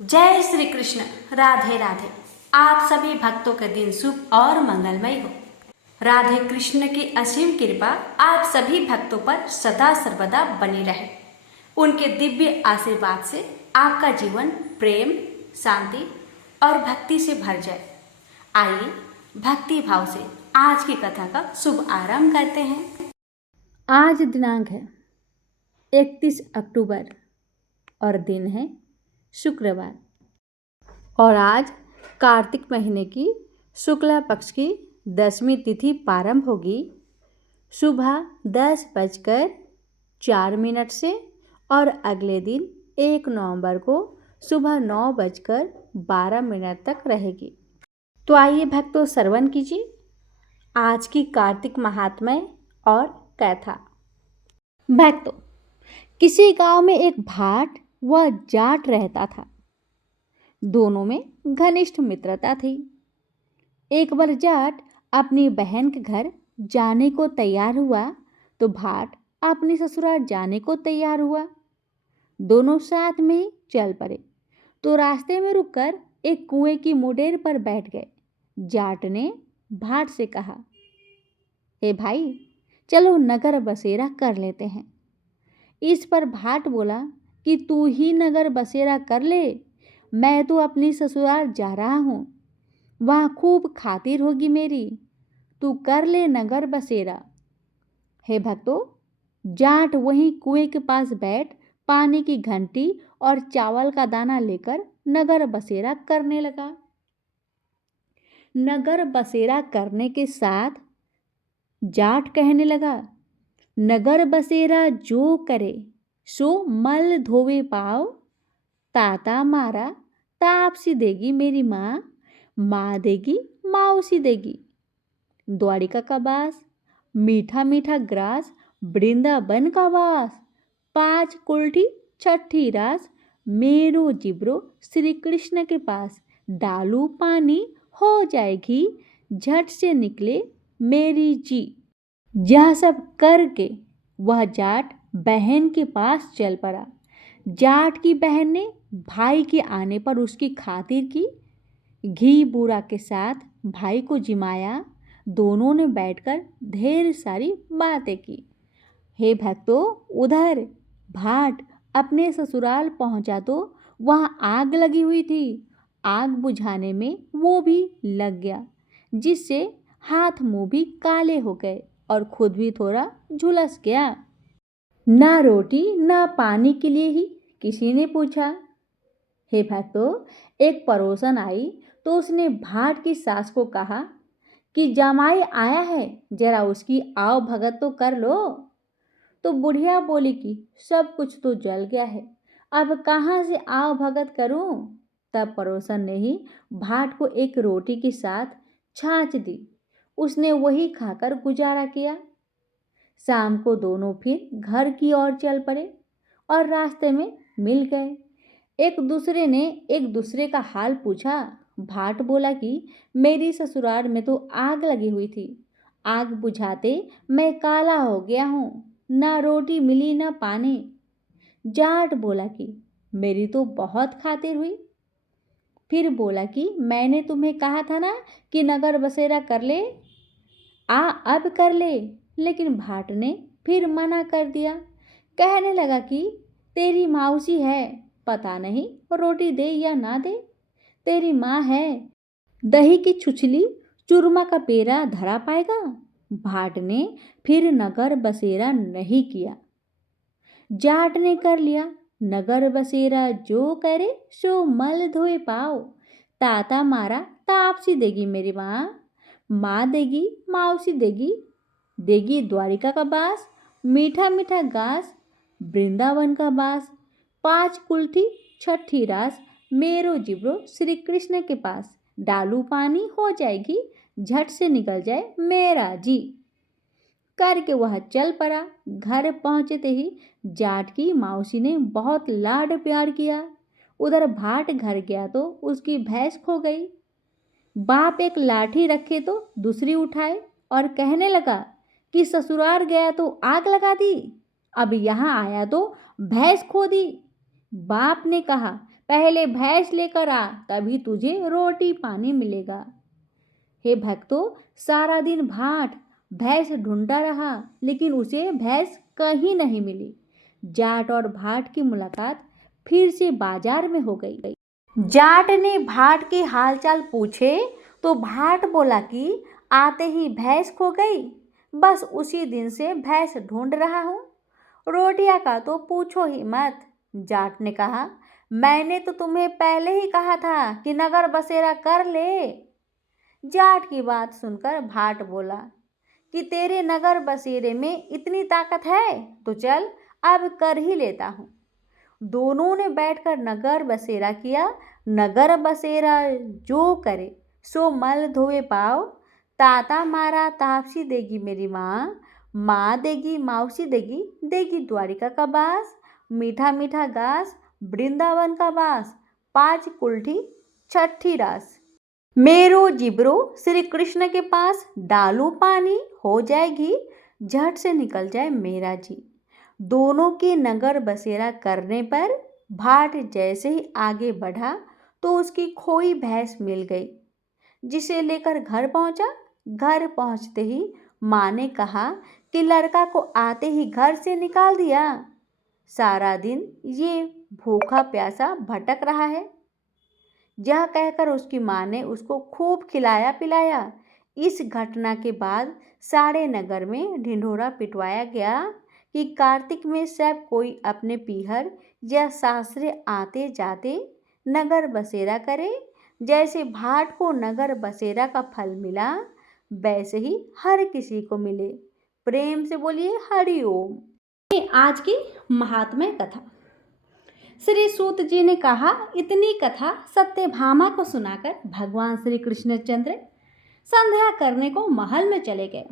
जय श्री कृष्ण। राधे राधे। आप सभी भक्तों का दिन शुभ और मंगलमय हो। राधे कृष्ण की असीम कृपा आप सभी भक्तों पर सदा सर्वदा बनी रहे। उनके दिव्य आशीर्वाद से आपका जीवन प्रेम, शांति और भक्ति से भर जाए। आइए भक्ति भाव से आज की कथा का शुभ आरंभ करते हैं। आज दिनांक है 31 अक्टूबर और दिन है शुक्रवार और आज कार्तिक महीने की शुक्ला पक्ष की 10वीं तिथि प्रारंभ होगी सुबह 10:04 से और अगले दिन 1 नवंबर को सुबह 9:12 तक रहेगी। तो आइए भक्तों श्रवण कीजिए आज की कार्तिक महात्म्य और कथा। भक्तों, किसी गांव में एक भाट व जाट रहता था। दोनों में घनिष्ठ मित्रता थी। एक बार जाट अपनी बहन के घर जाने को तैयार हुआ तो भाट अपनी ससुराल जाने को तैयार हुआ। दोनों साथ में ही चल पड़े तो रास्ते में रुककर एक कुएं की मुडेर पर बैठ गए। जाट ने भाट से कहा, हे भाई, चलो नगर बसेरा कर लेते हैं। इस पर भाट बोला कि तू ही नगर बसेरा कर ले, मैं तो अपनी ससुराल जा रहा हूँ, वहाँ खूब खातिर होगी मेरी, तू कर ले नगर बसेरा। हे भक्तों, जाट वहीं कुएं के पास बैठ पानी की घंटी और चावल का दाना लेकर नगर बसेरा करने लगा। नगर बसेरा करने के साथ जाट कहने लगा, नगर बसेरा जो करे सो मल धोवे पाओ, ताता मारा तापसी देगी मेरी माँ, माँ देगी माउसी देगी। द्वारिका का बास, मीठा मीठा ग्रास, वृंदावन का वास, 5 कुल्ठी 6ठी रास, मेरो जिब्रो श्री कृष्ण के पास, डालू पानी हो जाएगी, झट से निकले मेरी जी। यह सब करके वह जाट बहन के पास चल पड़ा। जाट की बहन ने भाई के आने पर उसकी खातिर की। घी बूरा के साथ भाई को जिमाया। दोनों ने बैठकर ढेर सारी बातें की। हे भक्तों, उधर भाट अपने ससुराल पहुंचा तो वहाँ आग लगी हुई थी। आग बुझाने में वो भी लग गया, जिससे हाथ मुंह भी काले हो गए और खुद भी थोड़ा झुलस गया। ना रोटी ना पानी के लिए ही किसी ने पूछा। हे भक्तों, एक पड़ोसन आई तो उसने भाट की सास को कहा कि जमाई आया है, जरा उसकी आओ भगत तो कर लो। तो बुढ़िया बोली कि सब कुछ तो जल गया है, अब कहाँ से आओ भगत करूं। तब पड़ोसन ने ही भाट को एक रोटी के साथ छाछ दी। उसने वही खाकर गुजारा किया। शाम को दोनों फिर घर की ओर चल पड़े और रास्ते में मिल गए। एक दूसरे ने एक दूसरे का हाल पूछा। भाट बोला कि मेरी ससुराल में तो आग लगी हुई थी, आग बुझाते मैं काला हो गया हूँ, ना रोटी मिली ना पानी। जाट बोला कि मेरी तो बहुत खातिर हुई। फिर बोला कि मैंने तुम्हें कहा था ना कि नगर बसेरा कर ले, अब कर ले। लेकिन भाट ने फिर मना कर दिया। कहने लगा कि तेरी माउसी है, पता नहीं रोटी दे या ना दे। तेरी माँ है, दही की छुछली चूरमा का पेड़ा धरा पाएगा। भाट ने फिर नगर बसेरा नहीं किया। जाट ने कर लिया। नगर बसेरा जो करे सो मल धोए पाओ, ताता मारा तापसी देगी मेरी माँ, माँ देगी माउसी देगी, देगी द्वारिका का बास, मीठा मीठा घास, वृंदावन का बास, 5 कुल्ठी 6ठी रास, मेरो जिब्रो श्री कृष्ण के पास, डालू पानी हो जाएगी, झट से निकल जाए मेरा जी। करके वह चल पड़ा। घर पहुंचते ही जाट की माउसी ने बहुत लाड प्यार किया। उधर भाट घर गया तो उसकी भैंस खो गई। बाप एक लाठी रखे तो दूसरी उठाए और कहने लगा कि ससुराल गया तो आग लगा दी, अब यहाँ आया तो भैंस खो दी। बाप ने कहा, पहले भैंस लेकर आ, तभी तुझे रोटी पानी मिलेगा। हे भक्तों, सारा दिन भाट भैंस ढूंढता रहा, लेकिन उसे भैंस कहीं नहीं मिली। जाट और भाट की मुलाकात फिर से बाजार में हो गई। जाट ने भाट के हालचाल पूछे तो भाट बोला कि आते ही भैंस खो गई, बस उसी दिन से भैंस ढूंढ रहा हूँ। रोटियां का तो पूछो ही मत। जाट ने कहा, मैंने तो तुम्हें पहले ही कहा था कि नगर बसेरा कर ले। जाट की बात सुनकर भाट बोला कि तेरे नगर बसेरे में इतनी ताकत है तो चल अब कर ही लेता हूँ। दोनों ने बैठकर नगर बसेरा किया। नगर बसेरा जो करे सो मल धोए पाओ, ताता मारा तापसी देगी मेरी माँ, माँ देगी मावसी देगी, देगी द्वारिका का बास, मीठा मीठा घास वृंदावन का बास, 5 कुल्ठी छठी रास। मेरो जिब्रो श्री कृष्ण के पास डालू पानी, हो जाएगी झट से निकल जाए मेरा जी। दोनों के नगर बसेरा करने पर भाट जैसे ही आगे बढ़ा तो उसकी खोई भैंस मिल गई, जिसे लेकर घर पहुंचा। घर पहुंचते ही माँ ने कहा कि लड़का को आते ही घर से निकाल दिया, सारा दिन ये भूखा प्यासा भटक रहा है। यह कहकर उसकी माँ ने उसको खूब खिलाया पिलाया। इस घटना के बाद सारे नगर में ढिंढोरा पिटवाया गया कि कार्तिक में सब कोई अपने पीहर या सासरे आते जाते नगर बसेरा करे। जैसे भाट को नगर बसेरा का फल मिला, वैसे ही हर किसी को मिले। प्रेम से बोलिए हरि ओम। आज की महात्म्य कथा। श्री सूत जी ने कहा, इतनी कथा सत्यभामा को सुनाकर भगवान श्री कृष्णचंद्र संध्या करने को महल में चले गए।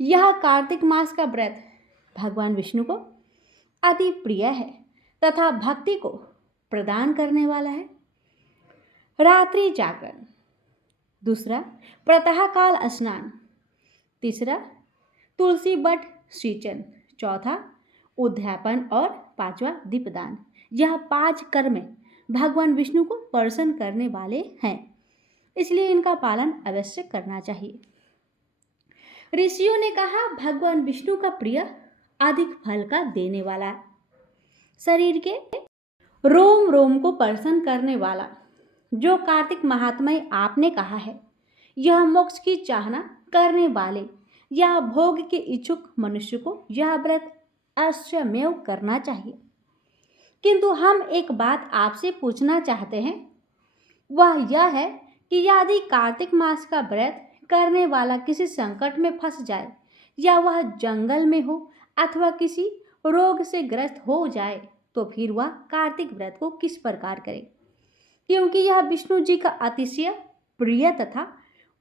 यह कार्तिक मास का व्रत भगवान विष्णु को अति प्रिय है तथा भक्ति को प्रदान करने वाला है। रात्रि जागरण, दूसरा प्रातःकाल स्नान, तीसरा तुलसी बट सिंचन, चौथा उद्यापन और पांचवा दीपदान। यह 5 कर्म भगवान विष्णु को प्रसन्न करने वाले हैं, इसलिए इनका पालन अवश्य करना चाहिए। ऋषियों ने कहा, भगवान विष्णु का प्रिय अधिक फल का देने वाला, शरीर के रोम रोम को प्रसन्न करने वाला जो कार्तिक महात्म्य आपने कहा है, यह मोक्ष की चाहना करने वाले या भोग के इच्छुक मनुष्य को यह व्रत अश्वमेव करना चाहिए। किंतु हम एक बात आपसे पूछना चाहते हैं, वह यह है कि यदि कार्तिक मास का व्रत करने वाला किसी संकट में फंस जाए या वह जंगल में हो अथवा किसी रोग से ग्रस्त हो जाए तो फिर वह कार्तिक व्रत को किस प्रकार करे, क्योंकि यह विष्णु जी का अतिशय प्रिय तथा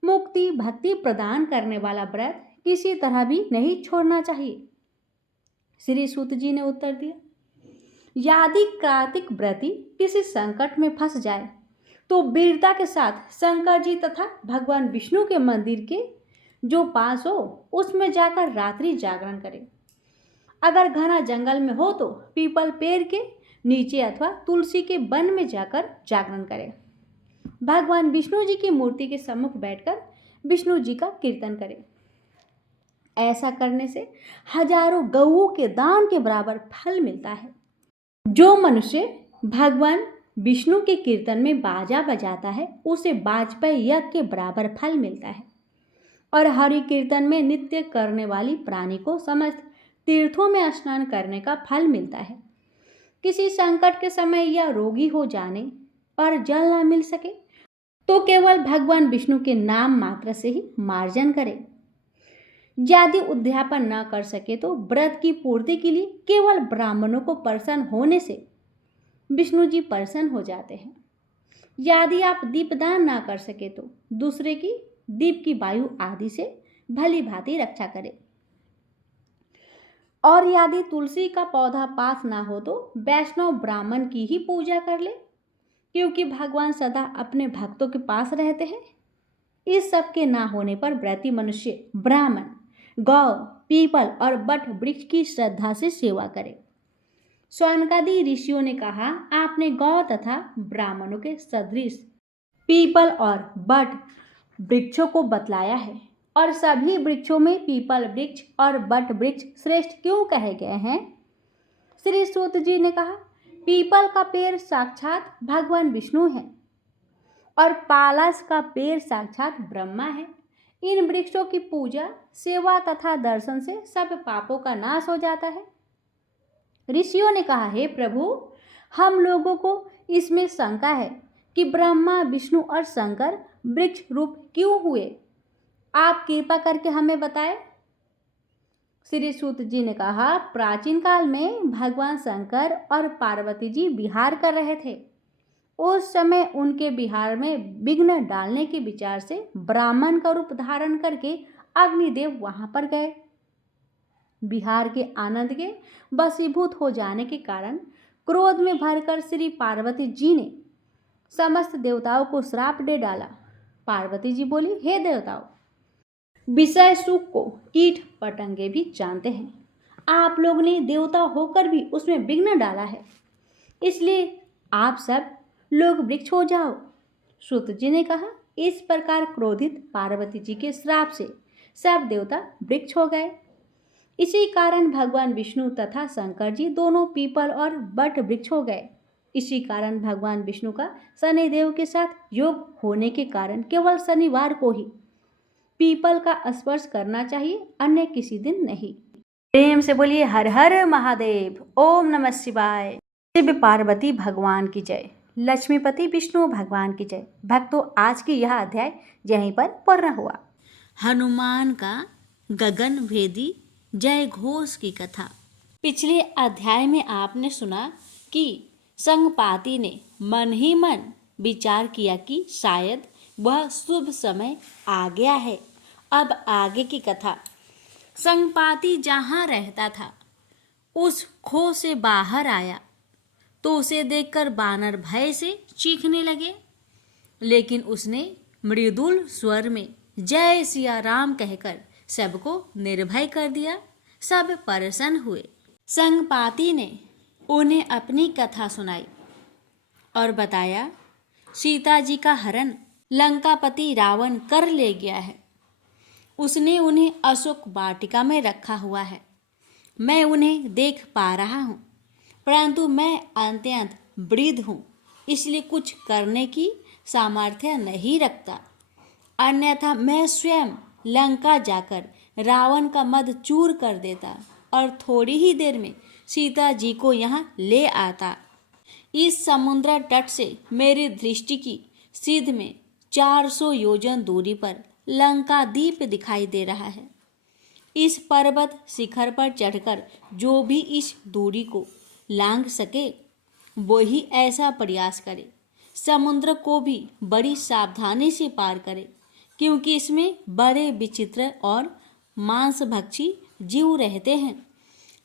मुक्ति भक्ति प्रदान करने वाला व्रत किसी तरह भी नहीं छोड़ना चाहिए। श्री सूत जी ने उत्तर दिया, यदि कार्तिक व्रती किसी संकट में फंस जाए तो वीरता के साथ शंकर जी तथा भगवान विष्णु के मंदिर के जो पास हो उसमें जाकर रात्रि जागरण करे। अगर घना जंगल में हो तो पीपल पेड़ के नीचे अथवा तुलसी के वन में जाकर जागरण करे। भगवान विष्णु जी की मूर्ति के सम्मुख बैठकर विष्णु जी का कीर्तन करे। ऐसा करने से हजारों गौओं के दान के बराबर फल मिलता है। जो मनुष्य भगवान विष्णु के कीर्तन में बाजा बजाता है उसे वाजपेयी यज्ञ के बराबर फल मिलता है। और हरि कीर्तन में नित्य करने वाली प्राणी को समस्त तीर्थों में स्नान करने का फल मिलता है। किसी संकट के समय या रोगी हो जाने पर जल न मिल सके तो केवल भगवान विष्णु के नाम मात्र से ही मार्जन करे। यदि उद्यापन न कर सके तो व्रत की पूर्ति के लिए केवल ब्राह्मणों को प्रसन्न होने से विष्णु जी प्रसन्न हो जाते हैं। यदि आप दीपदान न कर सके तो दूसरे की दीप की वायु आदि से भली भांति रक्षा करें। और यदि तुलसी का पौधा पास ना हो तो वैष्णव ब्राह्मण की ही पूजा कर ले, क्योंकि भगवान सदा अपने भक्तों के पास रहते हैं। इस सब के ना होने पर व्रती मनुष्य ब्राह्मण, गौ, पीपल और बट वृक्ष की श्रद्धा से सेवा करे। शौनकादि ऋषियों ने कहा, आपने गौ तथा ब्राह्मणों के सदृश पीपल और बट वृक्षों को बतलाया है, और सभी वृक्षों में पीपल वृक्ष और बट वृक्ष श्रेष्ठ क्यों कहे गए हैं? श्री सूत जी ने कहा, पीपल का पेड़ साक्षात भगवान विष्णु है और पालस का पेड़ साक्षात ब्रह्मा है। इन वृक्षों की पूजा, सेवा तथा दर्शन से सब पापों का नाश हो जाता है। ऋषियों ने कहा, हे प्रभु, हम लोगों को इसमें शंका है कि ब्रह्मा, विष्णु और शंकर वृक्ष रूप क्यों हुए? आप कृपा करके हमें बताएं। श्री सूत जी ने कहा, प्राचीन काल में भगवान शंकर और पार्वती जी विहार कर रहे थे। उस समय उनके विहार में विघ्न डालने के विचार से ब्राह्मण का रूप धारण करके अग्निदेव वहां पर गए। विहार के आनंद के वशीभूत हो जाने के कारण क्रोध में भरकर श्री पार्वती जी ने समस्त देवताओं को श्राप दे डाला। पार्वती जी बोली, हे देवताओं, विषय सुख को कीट पतंगे भी जानते हैं। आप लोग ने देवता होकर भी उसमें विघ्न डाला है, इसलिए आप सब लोग वृक्ष हो जाओ। सूत जी ने कहा, इस प्रकार क्रोधित पार्वती जी के श्राप से सब देवता वृक्ष हो गए। इसी कारण भगवान विष्णु तथा शंकर जी दोनों पीपल और बट वृक्ष हो गए। इसी कारण भगवान विष्णु का शनिदेव के साथ योग होने के कारण केवल शनिवार को ही पीपल का स्पर्श करना चाहिए, अन्य किसी दिन नहीं। प्रेम से बोलिए हर हर महादेव। ओम नमः शिवाय। शिव पार्वती भगवान की जय, लक्ष्मीपति विष्णु भगवान की जय। भक्तों, आज की यह अध्याय यहीं पर पूर्ण हुआ। हनुमान का गगन भेदी जय घोष की कथा। पिछले अध्याय में आपने सुना कि संगपाति ने मन ही मन विचार किया कि शायद वह शुभ समय आ गया है। अब आगे की कथा। संगपाति जहाँ रहता था उस खो से बाहर आया तो उसे देखकर बानर भय से चीखने लगे, लेकिन उसने मृदुल स्वर में जय सिया राम कहकर सबको निर्भय कर दिया। सब प्रसन्न हुए। संगपाति ने उन्हें अपनी कथा सुनाई और बताया, सीता जी का हरण लंकापति रावण कर ले गया है। उसने उन्हें अशोक वाटिका में रखा हुआ है। मैं उन्हें देख पा रहा हूँ, परंतु मैं अत्यंत वृद्ध हूँ, इसलिए कुछ करने की सामर्थ्य नहीं रखता। अन्यथा मैं स्वयं लंका जाकर रावण का मद चूर कर देता और थोड़ी ही देर में सीता जी को यहाँ ले आता। इस समुद्र तट से मेरी दृष्टि की सीध में 400 योजन दूरी पर लंका द्वीप दिखाई दे रहा है। इस पर्वत शिखर पर चढ़कर जो भी इस दूरी को लांघ सके वो ही ऐसा प्रयास करे। समुद्र को भी बड़ी सावधानी से पार करे, क्योंकि इसमें बड़े विचित्र और मांसभक्षी जीव रहते हैं।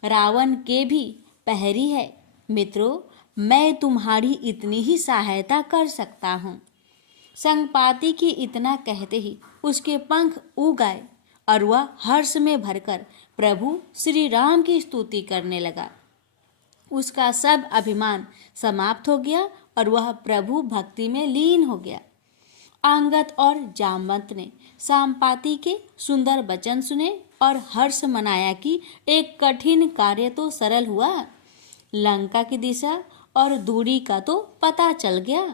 रावण के भी पहरी है। मित्रों, मैं तुम्हारी इतनी ही सहायता कर सकता हूँ। संगपाति की इतना कहते ही उसके पंख उग आए और वह हर्ष में भरकर प्रभु श्री राम की स्तुति करने लगा। उसका सब अभिमान समाप्त हो गया और वह प्रभु भक्ति में लीन हो गया। अंगद और जामवंत ने संपाति के सुंदर वचन सुने और हर्ष मनाया कि एक कठिन कार्य तो सरल हुआ। लंका की दिशा और दूरी का तो पता चल गया,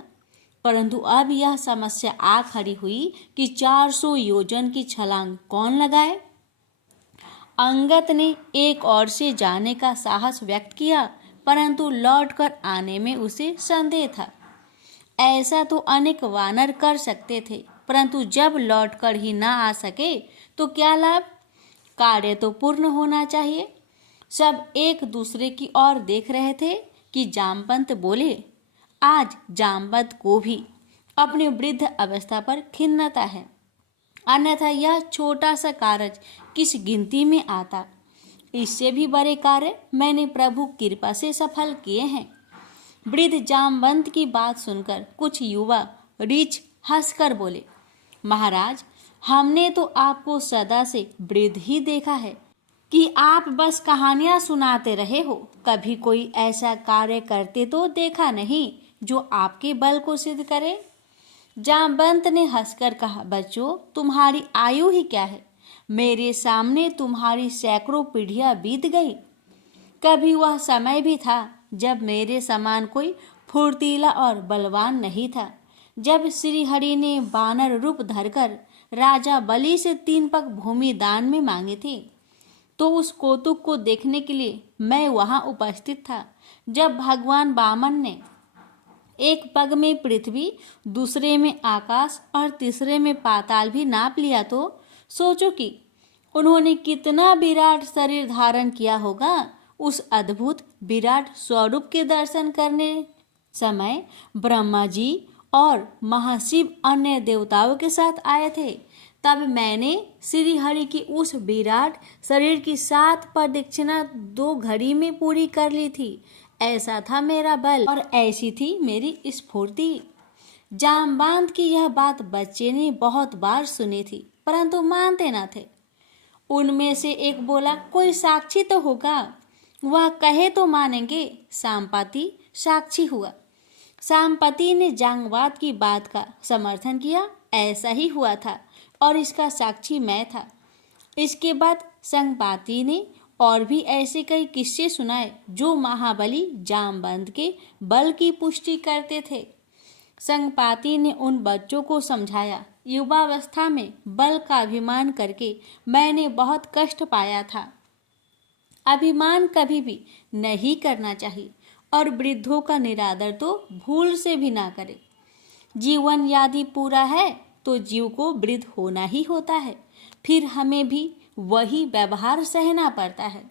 परंतु अब यह समस्या आ खड़ी हुई कि 400 योजन की छलांग कौन लगाए। अंगद ने एक ओर से जाने का साहस व्यक्त किया, परंतु लौटकर आने में उसे संदेह था। ऐसा तो अनेक वानर कर सकते थे, परंतु जब लौटकर ही ना आ सके तो क्या लाभ। कार्य तो पूर्ण होना चाहिए। सब एक दूसरे की ओर देख रहे थे कि जामवंत बोले, आज जामवंत को भी अपनी वृद्ध अवस्था पर खिन्नता है, अन्यथा यह छोटा सा कार्य किस गिनती में आता। इससे भी बड़े कार्य मैंने प्रभु कृपा से सफल किए हैं। वृद्ध जामवंत की बात सुनकर कुछ युवा रीछ हंसकर बोले, महाराज, हमने तो आपको सदा से वृद्ध ही देखा है, कि आप बस कहानियां सुनाते रहे हो, कभी कोई ऐसा कार्य करते तो देखा नहीं जो आपके बल को सिद्ध करे। जामवंत ने हंसकर कहा, बच्चों तुम्हारी आयु ही क्या है, मेरे सामने तुम्हारी सैकड़ों पीढ़ियां बीत गई। कभी वह समय भी था जब मेरे समान कोई फुर्तीला और बलवान नहीं था। जब श्री हरि ने बानर रूप धरकर राजा बलि से 3 पग भूमि दान में मांगे थे, तो उस कौतुक को देखने के लिए मैं वहां उपस्थित था। जब भगवान वामन ने एक पग में पृथ्वी, दूसरे में आकाश और तीसरे में पाताल भी नाप लिया, तो सोचो कि उन्होंने कितना विराट शरीर धारण किया होगा। उस अद्भुत विराट स्वरूप के दर्शन करने समय ब्रह्मा जी और महाशिव अन्य देवताओं के साथ आए थे। तब मैंने श्री हरि की उस विराट शरीर की 7 प्रदक्षिणा 2 घड़ी में पूरी कर ली थी। ऐसा था मेरा बल और ऐसी थी मेरी स्फूर्ति। जामवंत की यह बात बच्चे ने बहुत बार सुनी थी, परंतु मानते न थे। उनमें से एक बोला, कोई साक्षी तो होगा, वह कहे तो मानेंगे। सांपाति साक्षी हुआ। सांपति ने जांगवात की बात का समर्थन किया। ऐसा ही हुआ था और इसका साक्षी मैं था। इसके बाद संपाति ने और भी ऐसे कई किस्से सुनाए जो महाबली जामवंत के बल की पुष्टि करते थे। संपाति ने उन बच्चों को समझाया, युवावस्था में बल का अभिमान करके मैंने बहुत कष्ट पाया था। अभिमान कभी भी नहीं करना चाहिए और वृद्धों का निरादर तो भूल से भी ना करे। जीवन यदि पूरा है तो जीव को वृद्ध होना ही होता है, फिर हमें भी वही व्यवहार सहना पड़ता है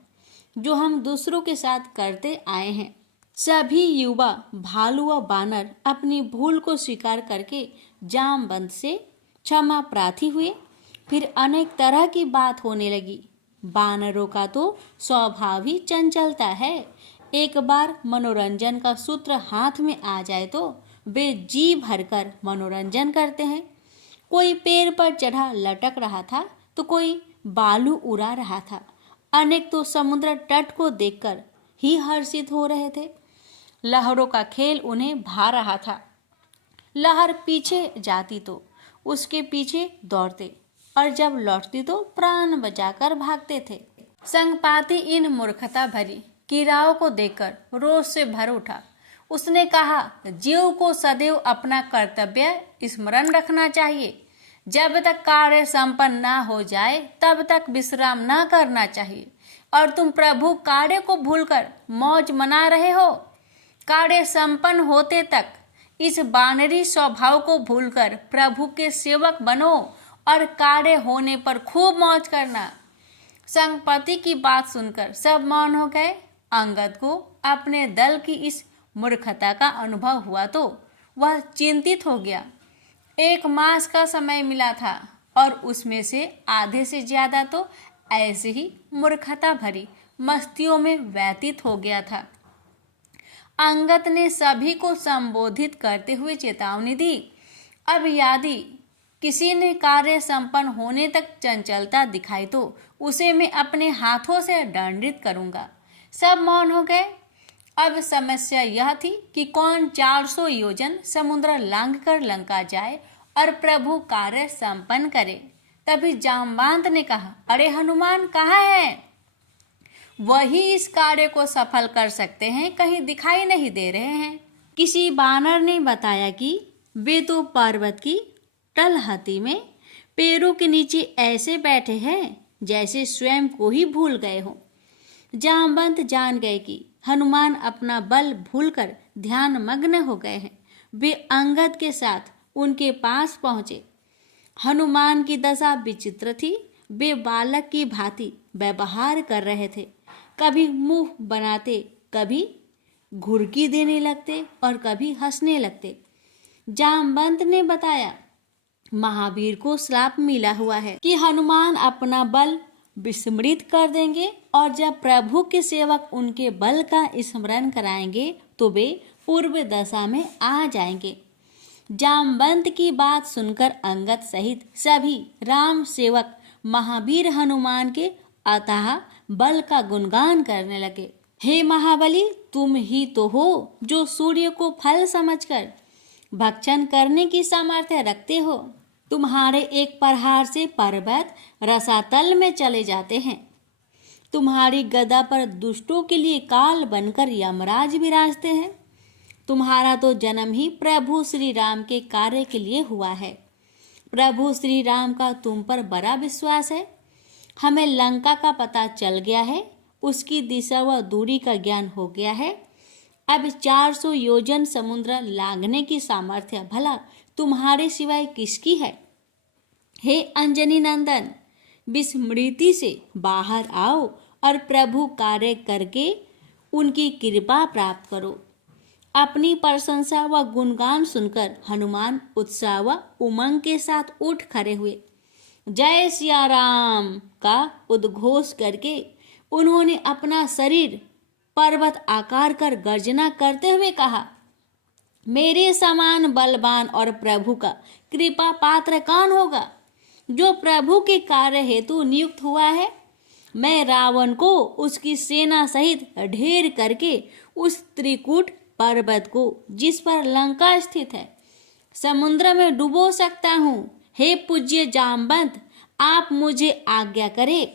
जो हम दूसरों के साथ करते आए हैं। सभी युवा भालू व बानर अपनी भूल को स्वीकार करके जामवंत से क्षमा प्रार्थी हुए। फिर अनेक तरह की बात होने लगी। बानरों का तो स्वभाव ही चंचलता है। एक बार मनोरंजन का सूत्र हाथ में आ जाए तो वे जी भरकर मनोरंजन करते हैं। कोई पेड़ पर चढ़ा लटक रहा था तो कोई बालू उड़ा रहा था। अनेक तो समुद्र तट को देखकर ही हर्षित हो रहे थे। लहरों का खेल उन्हें भा रहा था। लहर पीछे जाती तो उसके पीछे दौड़ते और जब लौटती तो प्राण बचाकर भागते थे। संपाति इन मूर्खता भरी कीड़ाओं को देखकर रोष से भर उठा। उसने कहा, जीव को सदैव अपना कर्तव्य स्मरण रखना चाहिए। जब तक कार्य संपन्न ना हो जाए तब तक विश्राम ना करना चाहिए। और तुम प्रभु कार्य को भूलकर मौज मना रहे हो। कार्य संपन्न होते तक इस बानरी स्वभाव को भूलकर प्रभु के सेवक बनो और कार्य होने पर खूब मौज करना। संपति की बात सुनकर सब मौन हो गए। अंगद को अपने दल की इस मूर्खता का अनुभव हुआ तो वह चिंतित हो गया। 1 मास का समय मिला था और उसमें से आधे से ज्यादा तो ऐसे ही मूर्खता भरी मस्तियों में व्यतीत हो गया था। अंगद ने सभी को संबोधित करते हुए चेतावनी दी, अब यदि किसी ने कार्य संपन्न होने तक चंचलता दिखाई तो उसे मैं अपने हाथों से दंडित करूंगा। सब मौन हो गए। अब समस्या यह थी कि कौन 400 योजन समुद्र लांघकर लंका जाए और प्रभु कार्य संपन्न करे। तभी जामवंत ने कहा, अरे हनुमान कहाँ है? वही इस कार्य को सफल कर सकते हैं, कहीं दिखाई नहीं दे रहे हैं। किसी बानर ने बताया कि वे तो पर्वत की तलहटी में पेड़ों के नीचे ऐसे बैठे हैं जैसे स्वयं को ही भूल गए हो। जामवंत जान गए कि हनुमान अपना बल भूलकर ध्यान मग्न हो गए हैं। वे अंगद के साथ उनके पास पहुंचे। हनुमान की दशा विचित्र थी। वे बालक की भांति व्यवहार कर रहे थे। कभी मुंह बनाते, कभी घुरकी देने लगते और कभी हंसने लगते। जामवंत ने बताया, महावीर को श्राप मिला हुआ है कि हनुमान अपना बल विस्मृत कर देंगे और जब प्रभु के सेवक उनके बल का स्मरण कराएंगे तो वे पूर्व दशा में आ जाएंगे। जामवंत की बात सुनकर अंगद सहित सभी राम सेवक महावीर हनुमान के अतः बल का गुणगान करने लगे। हे महाबली, तुम ही तो हो जो सूर्य को फल समझकर भक्षण करने की सामर्थ्य रखते हो। तुम्हारे एक प्रहार से पर्वत रसातल में चले जाते हैं। तुम्हारी गदा पर दुष्टों के लिए काल बनकर यमराज विराजते हैं। तुम्हारा तो जन्म ही प्रभु श्री राम के कार्य के लिए हुआ है। प्रभु श्री राम का तुम पर बड़ा विश्वास है। हमें लंका का पता चल गया है, उसकी दिशा व दूरी का ज्ञान हो गया है। अब 400 योजन समुद्र लांघने की सामर्थ्य भला तुम्हारे सिवाय किसकी है? हे अंजनी नंदन, विस्मृति से बाहर आओ और प्रभु कार्य करके उनकी कृपा प्राप्त करो। अपनी प्रशंसा व गुणगान सुनकर हनुमान उत्साह व उमंग के साथ उठ खड़े हुए। जय सिया राम का उद्घोष करके उन्होंने अपना शरीर पर्वत आकार कर गर्जना करते हुए कहा, मेरे समान बलवान और प्रभु का कृपा पात्र कौन होगा जो प्रभु के कार्य हेतु नियुक्त हुआ है? मैं रावण को उसकी सेना सहित ढेर करके उस त्रिकूट पर्वत को, जिस पर लंका स्थित है, समुद्र में डुबो सकता हूँ। हे पूज्य जामवंत, आप मुझे आज्ञा करें।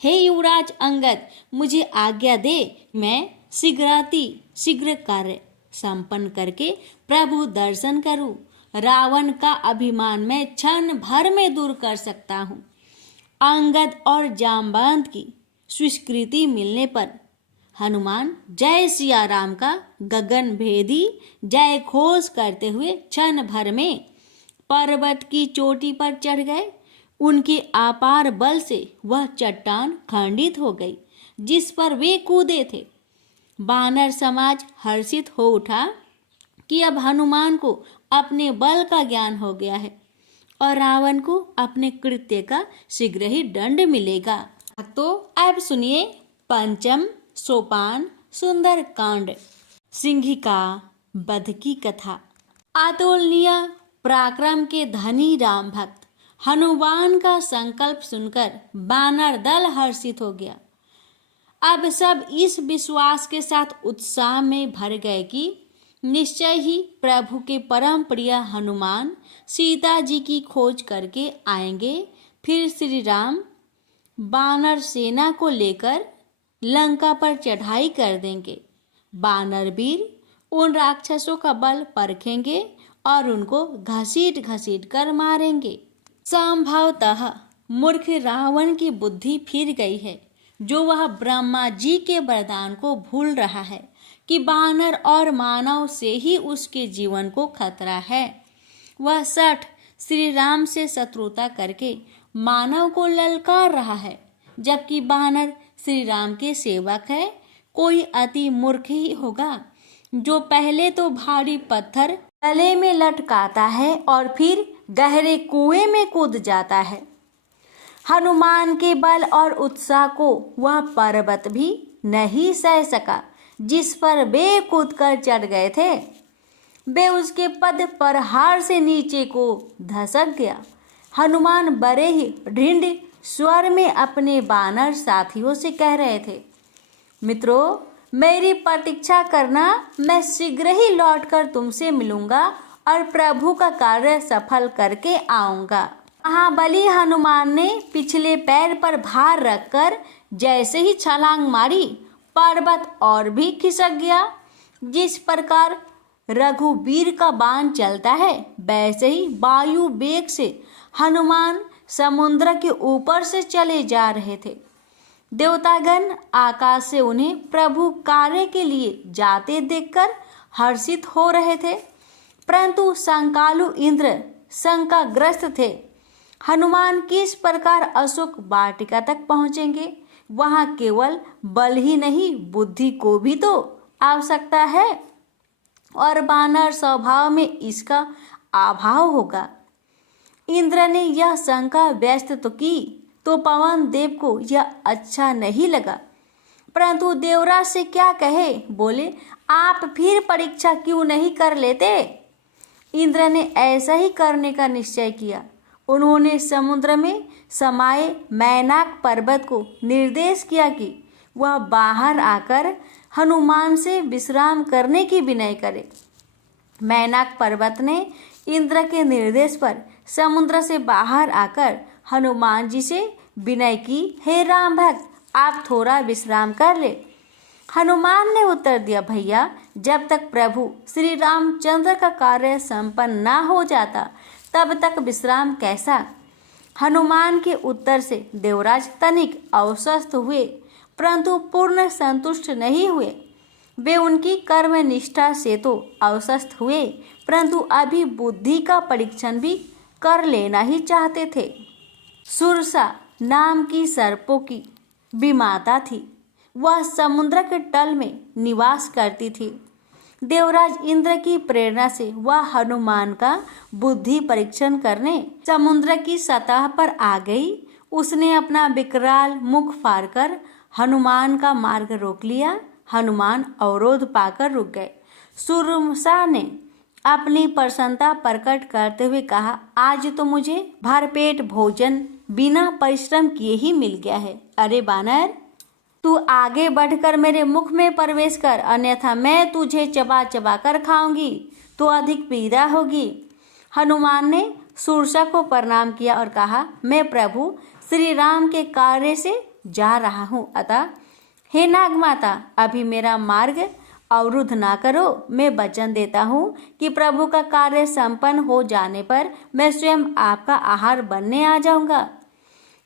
हे युवराज अंगद, मुझे आज्ञा दे, मैं शीघ्र कार्य संपन्न करके प्रभु दर्शन करूं। रावण का अभिमान मैं क्षण भर में दूर कर सकता हूँ। अंगद और जामवंत की स्वीकृति मिलने पर हनुमान जय सिया राम का गगन भेदी जय घोष करते हुए क्षण भर में पर्वत की चोटी पर चढ़ गए। उनके अपार बल से वह चट्टान खंडित हो गई जिस पर वे कूदे थे। वानर समाज हर्षित हो उठा कि अब हनुमान को अपने बल का ज्ञान हो गया है और रावण को अपने कृत्य का शीघ्र ही दंड मिलेगा। तो अब सुनिए पंचम सोपान सुंदर कांड सिंहिका वध की कथा। अतुलनीय पराक्रम के धनी राम भक्त हनुमान का संकल्प सुनकर वानर दल हर्षित हो गया। अब सब इस विश्वास के साथ उत्साह में भर गए कि निश्चय ही प्रभु के परम प्रिय हनुमान सीता जी की खोज करके आएंगे। फिर श्री राम वानर सेना को लेकर लंका पर चढ़ाई कर देंगे। वानर वीर उन राक्षसों का बल परखेंगे और उनको घसीट घसीट कर मारेंगे। संभवतः मूर्ख रावण की बुद्धि फिर गई है, जो वह ब्रह्मा जी के वरदान को भूल रहा है कि वानर और मानव से ही उसके जीवन को खतरा है। वह सठ श्री राम से शत्रुता करके मानव को ललकार रहा है, जबकि वानर श्री राम के सेवक है। कोई अति मूर्ख ही होगा जो पहले तो भारी पत्थर गले में लटकाता है और फिर गहरे कुएं में कूद जाता है। हनुमान के बल और उत्साह को वह पर्वत भी नहीं सह सका जिस पर वे कूदकर चढ़ गए थे। वे उसके पद प्रहार से नीचे को धसक गया। हनुमान बड़े ही दृढ़ स्वर में अपने वानर साथियों से कह रहे थे, मित्रों, मेरी प्रतीक्षा करना, मैं शीघ्र ही लौटकर तुमसे मिलूंगा और प्रभु का कार्य सफल करके आऊंगा। महाबली हनुमान ने पिछले पैर पर भार रखकर जैसे ही छलांग मारी, पर्वत और भी खिसक गया। जिस प्रकार रघुवीर का बाण चलता है, वैसे ही वायु वेग से हनुमान समुद्र के ऊपर से चले जा रहे थे। देवतागण आकाश से उन्हें प्रभु कार्य के लिए जाते देखकर हर्षित हो रहे थे, परंतु संकालु इंद्र शंकाग्रस्त थे। हनुमान किस प्रकार अशोक वाटिका तक पहुंचेंगे? वहां केवल बल ही नहीं, बुद्धि को भी तो आवश्यकता है, और वानर स्वभाव में इसका अभाव होगा। इंद्र ने यह शंका व्यक्त तो की, तो पवन देव को यह अच्छा नहीं लगा, परंतु देवराज से क्या कहे, बोले, आप फिर परीक्षा क्यों नहीं कर लेते? इंद्र ने ऐसा ही करने का निश्चय किया। उन्होंने समुद्र में समाये मैनाक पर्वत को निर्देश किया कि वह बाहर आकर हनुमान से विश्राम करने की विनय करे। मैनाक पर्वत ने इंद्र के निर्देश पर समुद्र से बाहर आकर हनुमान जी से विनय की, हे राम भक्त, आप थोड़ा विश्राम कर ले। हनुमान ने उत्तर दिया, भैया, जब तक प्रभु श्री रामचंद्र का कार्य संपन्न ना हो जाता तब तक विश्राम कैसा। हनुमान के उत्तर से देवराज तनिक अस्वस्थ हुए, परंतु पूर्ण संतुष्ट नहीं हुए। वे उनकी कर्म निष्ठा से तो अस्वस्थ हुए, परंतु अभी बुद्धि का परीक्षण भी कर लेना ही चाहते थे। सुरसा नाम की सर्पों की विमाता थी। वह समुद्र के तल में निवास करती थी। देवराज इंद्र की प्रेरणा से वह हनुमान का बुद्धि परीक्षण करने समुद्र की सतह पर आ गई। उसने अपना विकराल मुख फाड़कर हनुमान का मार्ग रोक लिया। हनुमान अवरोध पाकर रुक गए। सुरसा ने अपनी प्रसन्नता प्रकट करते हुए कहा, आज तो मुझे भरपेट भोजन बिना परिश्रम किए ही मिल गया है। अरे बानर, तू आगे बढ़कर मेरे मुख में प्रवेश कर, अन्यथा मैं तुझे चबा चबा कर खाऊंगी तो अधिक पीड़ा होगी। हनुमान ने सुरसा को प्रणाम किया और कहा, मैं प्रभु श्री राम के कार्य से जा रहा हूँ, अतः हे नागमाता, अभी मेरा मार्ग अवरुद्ध ना करो। मैं वचन देता हूँ कि प्रभु का कार्य संपन्न हो जाने पर मैं स्वयं आपका आहार बनने आ जाऊंगा।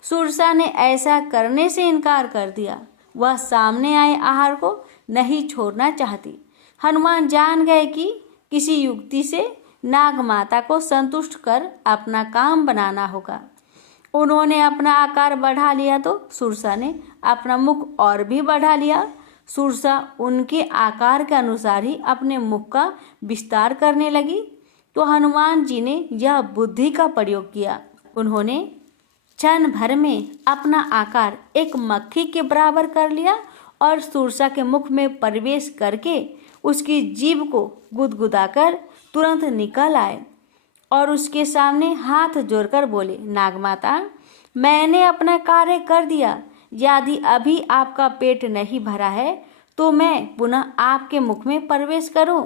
सुरसा ने ऐसा करने से इनकार कर दिया। वह सामने आए आहार को नहीं छोड़ना चाहती। हनुमान जान गए कि किसी युक्ति से नागमाता को संतुष्ट कर अपना काम बनाना होगा। उन्होंने अपना आकार बढ़ा लिया तो सुरसा ने अपना मुख और भी बढ़ा लिया। सुरसा उनके आकार के अनुसार ही अपने मुख का विस्तार करने लगी तो हनुमान जी ने यह बुद्धि का प्रयोग किया। उन्होंने क्षण भर में अपना आकार एक मक्खी के बराबर कर लिया और सुरसा के मुख में प्रवेश करके उसकी जीभ को गुदगुदाकर तुरंत निकल आए और उसके सामने हाथ जोड़कर बोले, नागमाता, मैंने अपना कार्य कर दिया। यदि अभी आपका पेट नहीं भरा है तो मैं पुनः आपके मुख में प्रवेश करूं।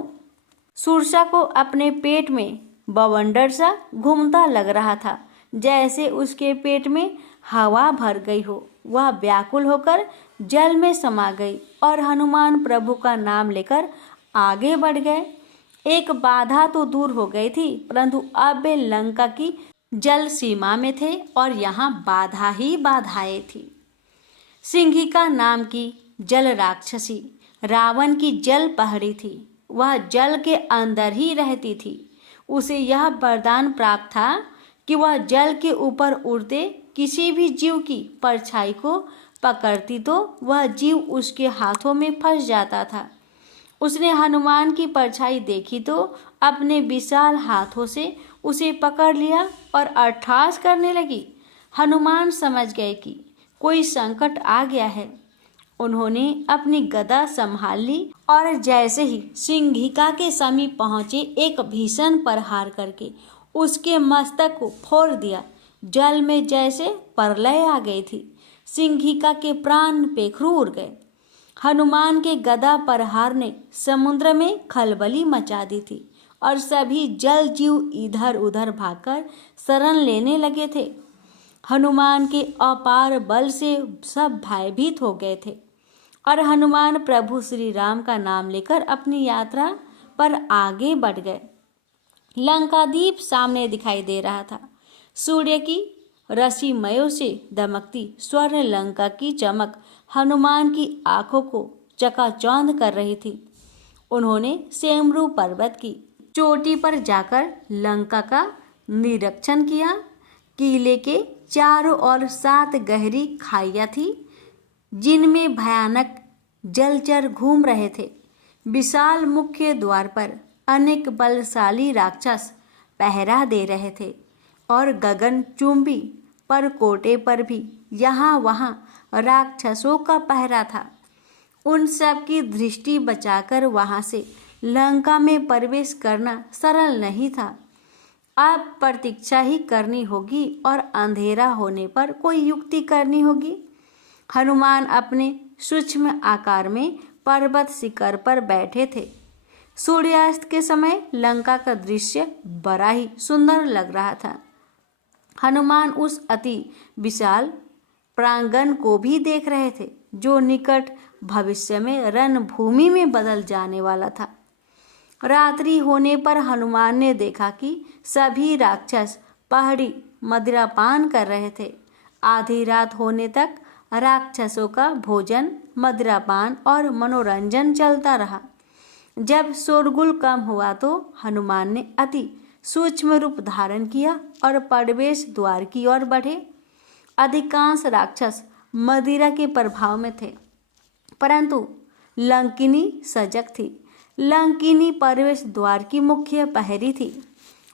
सुरसा को अपने पेट में बवंडर सा घूमता लग रहा था, जैसे उसके पेट में हवा भर गई हो। वह व्याकुल होकर जल में समा गई और हनुमान प्रभु का नाम लेकर आगे बढ़ गए। एक बाधा तो दूर हो गई थी, परंतु अब वे लंका की जल सीमा में थे और यहाँ बाधा ही बाधाएं थी। सिंहिका नाम की जल राक्षसी रावण की जल पहड़ी थी। वह जल के अंदर ही रहती थी। उसे यह वरदान प्राप्त था कि वह जल के ऊपर उड़ते किसी भी जीव की परछाई को पकड़ती तो वह जीव उसके हाथों में फंस जाता था। उसने हनुमान की परछाई देखी तो अपने विशाल हाथों से उसे पकड़ लिया और अट्ठास करने लगी। हनुमान समझ गए कि कोई संकट आ गया है। उन्होंने अपनी गदा संभाल ली और जैसे ही सिंहिका के समीप पहुंचे, एक भीषण प्रहार करके उसके मस्तक को फोड़ दिया। जल में जैसे प्रलय आ गई थी। सिंहिका के प्राण पेखरू उड़ गए। हनुमान के गदा प्रहार ने समुद्र में खलबली मचा दी थी और सभी जल जीव इधर उधर भागकर शरण लेने लगे थे। हनुमान के अपार बल से सब भयभीत हो गए थे और हनुमान प्रभु श्री राम का नाम लेकर अपनी यात्रा पर आगे बढ़ गए। लंकादीप सामने दिखाई दे रहा था। सूर्य की रश्मियों से दमकती स्वर्ण लंका की चमक हनुमान की आंखों को चकाचौंध कर रही थी। उन्होंने सेमरू पर्वत की चोटी पर जाकर लंका का निरीक्षण किया। किले के चारों ओर 7 गहरी खाइयां थी, जिनमें भयानक जलचर घूम रहे थे। विशाल मुख्य द्वार पर अनेक बलशाली राक्षस पहरा दे रहे थे और गगनचुंबी परकोटे पर भी यहाँ वहाँ राक्षसों का पहरा था। उन सब की दृष्टि बचाकर वहाँ से लंका में प्रवेश करना सरल नहीं था। अब प्रतीक्षा ही करनी होगी और अंधेरा होने पर कोई युक्ति करनी होगी। हनुमान अपने सूक्ष्म आकार में पर्वत शिखर पर बैठे थे। सूर्यास्त के समय लंका का दृश्य बड़ा ही सुंदर लग रहा था। हनुमान उस अति विशाल प्रांगण को भी देख रहे थे जो निकट भविष्य में रणभूमि में बदल जाने वाला था। रात्रि होने पर हनुमान ने देखा कि सभी राक्षस पहाड़ी मदिरापान कर रहे थे। आधी रात होने तक राक्षसों का भोजन, मदिरापान और मनोरंजन चलता रहा। जब शोरगुल कम हुआ तो हनुमान ने अति सूक्ष्म रूप धारण किया और प्रवेश द्वार की ओर बढ़े। अधिकांश राक्षस मदिरा के प्रभाव में थे, परंतु लंकिनी सजग थी। लंकिनी प्रवेश द्वार की मुख्य प्रहरी थी।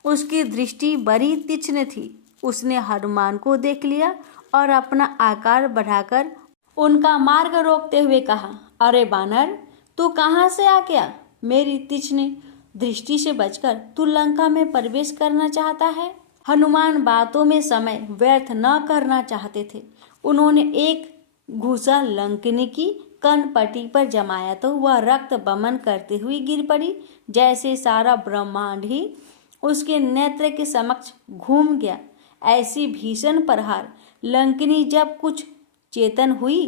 उसकी दृष्टि बड़ी तीक्ष्ण थी। उसने हनुमान को देख लिया और अपना आकार बढ़ाकर उनका मार्ग रोकते हुए कहा, अरे बानर, तू कहाँ से आ गया? मेरी तीक्ष्ण दृष्टि से बचकर तू लंका में प्रवेश करना चाहता है? हनुमान बातों में समय व्यर्थ न करना चाहते थे। उन्होंने एक घूसा लंकिनी की कनपटी पर जमाया तो वह रक्त बमन करते हुए गिर पड़ी, जैसे सारा ब्रह्मांड ही उसके नेत्र के समक्ष घूम गया। ऐसी भीषण प्रहार लंकिनी जब कुछ चेतन हुई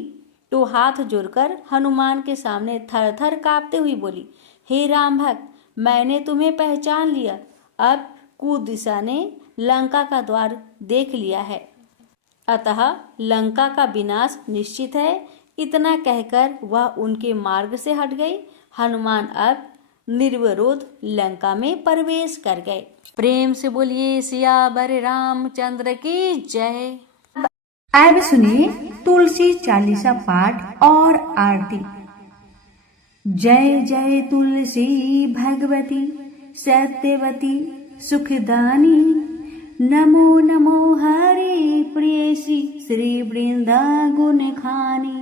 तो हाथ जोड़कर हनुमान के सामने थर थर कांपते हुई बोली, हे राम भक्त, मैंने तुम्हें पहचान लिया। अब कुदिशा ने लंका का द्वार देख लिया है, अतः लंका का विनाश निश्चित है। इतना कहकर वह उनके मार्ग से हट गई। हनुमान अब निर्विरोध लंका में प्रवेश कर गए। प्रेम से बोलिए सियावर रामचंद्र की जय। अब सुनिए तुलसी चालीसा पाठ और आरती। जय जय तुलसी भगवती सत्यवती सुखदानी, नमो नमो हरि प्रियसी श्री वृंदा गुण खानी।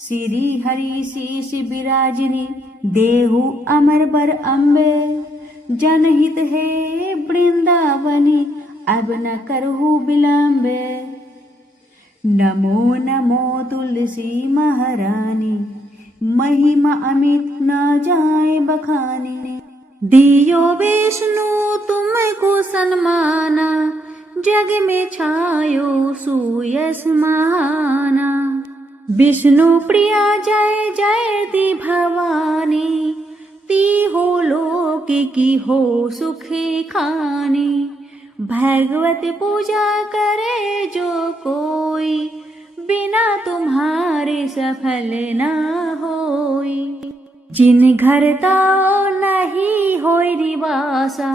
श्री हरि शीश विराजिनी देहु अमर बर अम्बे, जनहित है वृंदावनी अब न करहु विलंबे। नमो नमो तुलसी महारानी, महिमा अमित न जाए बखानी। दियो विष्णु तुमको सन्माना, जग में छायो सुयस महाना। विष्णु प्रिया जय जय ती भवानी, ती हो लोक की हो सुखी खानी। भगवत पूजा करे जो कोई, बिना तुम्हारे सफल ना होई। जिन घर ताओ नहीं होई निवासा,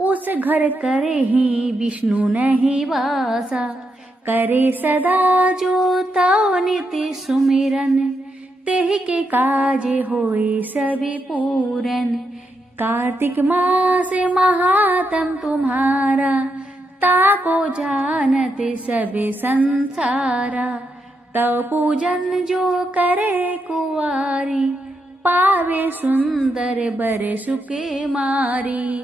उस घर करे ही विष्णु नहीं वासा। करे सदा जो ताओ नित्य सुमिरन, तेहि के काज होई सभी पूरन। कार्तिक मास महात्म तुम्हारा, ताको जानत सब संसारा। तव पूजन जो करे कुवारी, पावे सुंदर बर सुके मारी।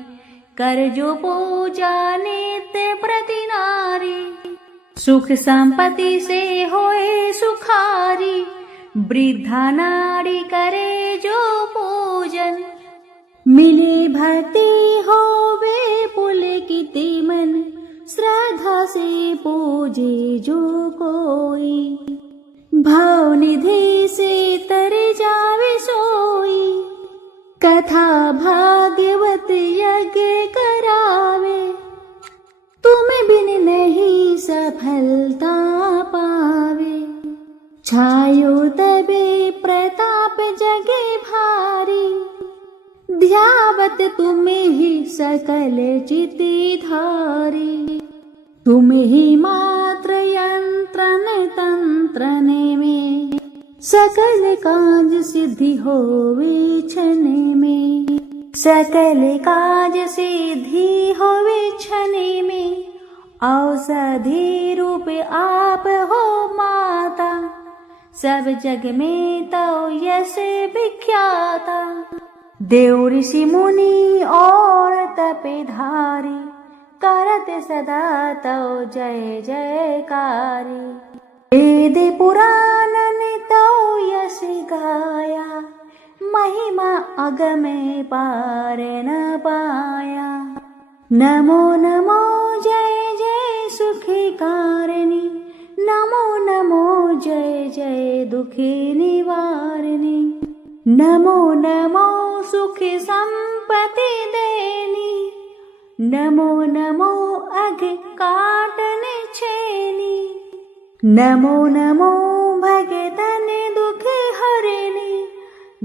कर जो पूजा नित्य प्रति नारी, सुख संपत्ति से होए सुखारी। वृद्धा नारी करे जो पूजन, मिले भक्ति होवे पुलकित मन। श्रद्धा से पूजे जो कोई, भाव निधि से तर जावे सोई। कथा भागवत यज्ञ करावे, तुम बिन नहीं सफलता पावे। छायो तबे प्रताप जगे भारी, ध्यावत तुम्हें ही सकल चिति धारी। तुम ही मात्र यंत्रन तंत्रन में, सकल काज सिद्धि होवे क्षण में। सकल काज सिद्धि होवे क्षण में, औषधि रूप आप हो माता। सब जग में तो यश विख्याता। देव ऋषि मुनि और तपेधारी, करत सदा तव जय जयकारी। वेद पुराणन तव यश गाया, महिमा अगमे पार न पाया। नमो नमो जय जय सुखी कारिणी, नमो नमो जय जय दुखी निवारिणी। नमो नमो सुखी संपत्ति देनी, नमो नमो अघ काटने छेनी। नमो नमो भगतन दुख हरिणी,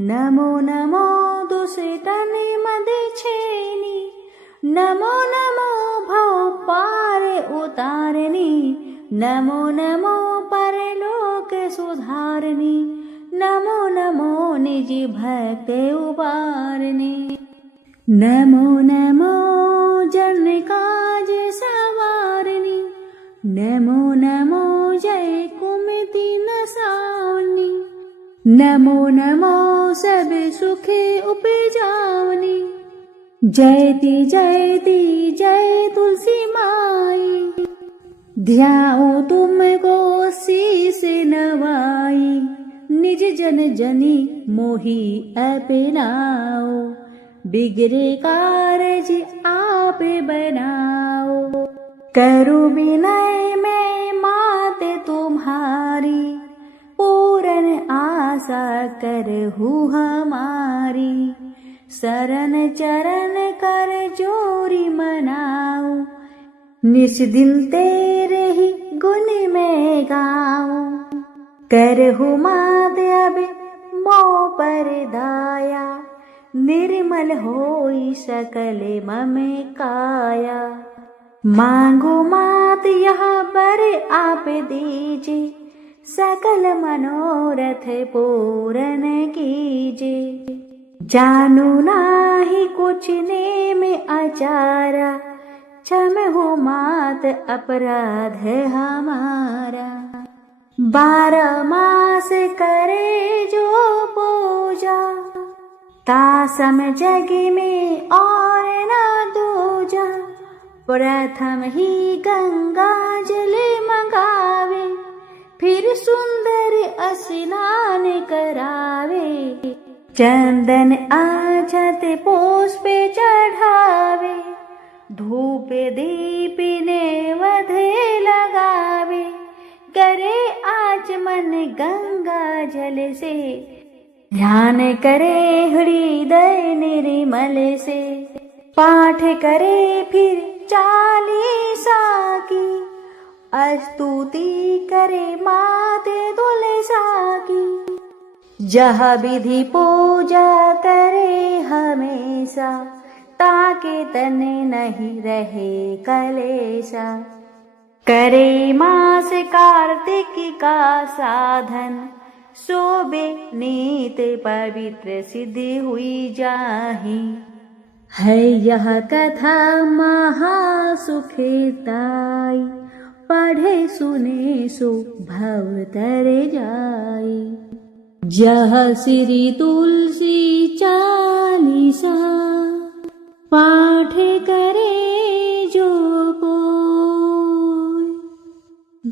नमो नमो दुष्टन मद छेनी। नमो नमो भव पार उतारनी, नमो नमो परलोक सुधारनी। नमो नमो निज भक्त उबारनी, नमो नमो जन काज सवारनी। नमो नमो जय कुमति नसावनी, नमो नमो सब सुख उपजावनी। जयति जयति जय तुलसी माई, ध्याओ तुमको शीस नवाई। निज जन जनी मोहि अपनाओ, बिगड़े कारज आप बनाओ। करो विनय में मात तुम्हारी, पूर्ण आशा करहु हमारी। शरण चरण कर जोरी मनाओ, निस दिन तेरे ही गुण में गाओ। करहु मात अब मोह पर दाया, निर्मल होई सकल मम काया। मांगो मात यहाँ पर आप दीजे, सकल मनोरथ पूरन कीजे। जानु नाही कुछ नेम आचारा, क्षम हो मात अपराध हमारा। 12 मास करे जो पूजा, तासम जग में और न दूजा। प्रथम ही गंगा जल मंगावे, फिर सुंदर स्नान करावे। चंदन आछत पुष्प चढ़ावे, धूप दीप नैवेद्य लगावे। करे आचमन गंगा जल से, ध्यान करे हृदय निर्मल से। पाठ करे फिर 40 की, स्तुति करे माते तुलसा की। जह विधि पूजा करे हमेशा, ताके तने नहीं रहे कलेशा। करे मास कार्तिक का साधन, शोभे नीत पवित्र सिद्धि हुई जाहि। है यह कथा महासुखदाई, पढ़े सुने सो भव तर जाई। जह श्री तुलसी चालीसा, पाठ करे जो कोई।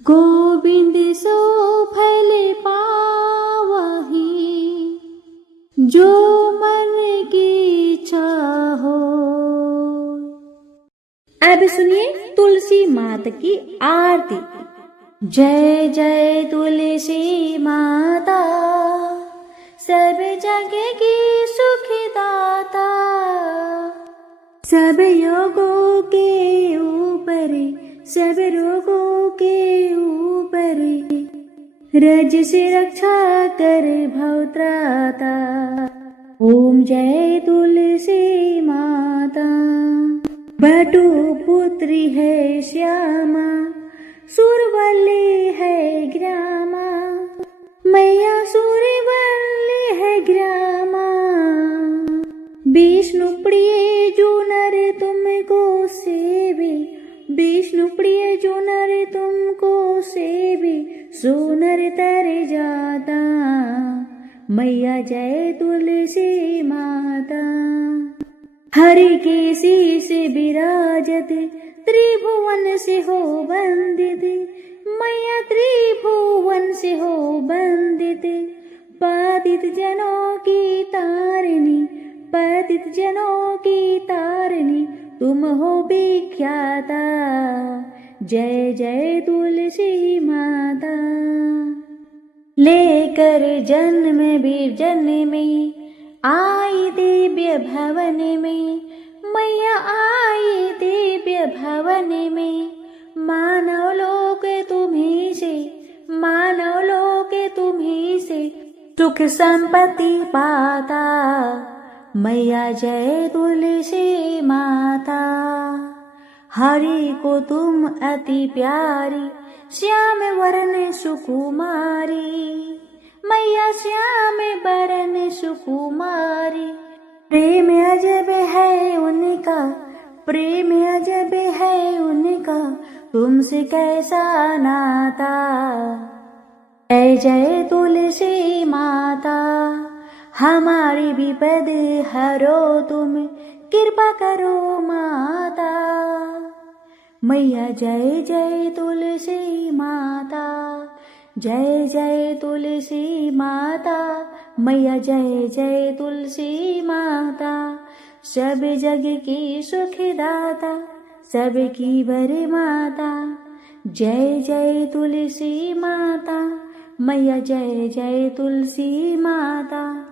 गोविंद सो फल पावही, जो मन की इच्छा हो। अब सुनिए तुलसी माता की आरती। जय जय तुलसी माता, सब जग की सुखदाता। सब योगों के ऊपर, सब रोगों के ऊपर, रज से रक्षा कर भवत्राता। ओम जय तुलसी माता। बटु पुत्री है श्यामा, सुरवल्ली है ग्रामा। मैया सुरवल्ली है ग्रामा। विष्णु प्रिय जो नर तुमको सेवे, विष्णु प्रिय जो नर तुमको सेवे, सो नर तर जाता। मैया जय तुलसी माता। हरि के शीश विराजत, त्रिभुवन से हो वंदित, मैया त्रिभुवन से हो वंदित। पतित जनों की तारिणी, पतित जनों की तारिणी, तुम हो विख्याता। जय जय तुलसी माता। लेकर जन्म भी जन्मी आई दिव्य भवन में, मैया आई दिव्य भवन में। मानव लोक तुम्ही से, मानव लोक तुम्ही से, सुख संपत्ति पाता। मैया जय तुलसी माता। हरि को तुम अति प्यारी, श्याम वरण सुकुमारी। मैया श्याम वरण सुकुमारी। प्रेम अजब है उनका, प्रेम अजब है उनका, तुमसे कैसा नाता। जय जय तुलसी माता। हमारी विपद हरो तुम, कृपा करो माता। मैया जय जय तुलसी माता। जय जय तुलसी माता। मैया जय जय तुलसी माता। सब जग की सुखदाता, सबकी वर माता। जय जय तुलसी माता। मैया जय जय तुलसी माता।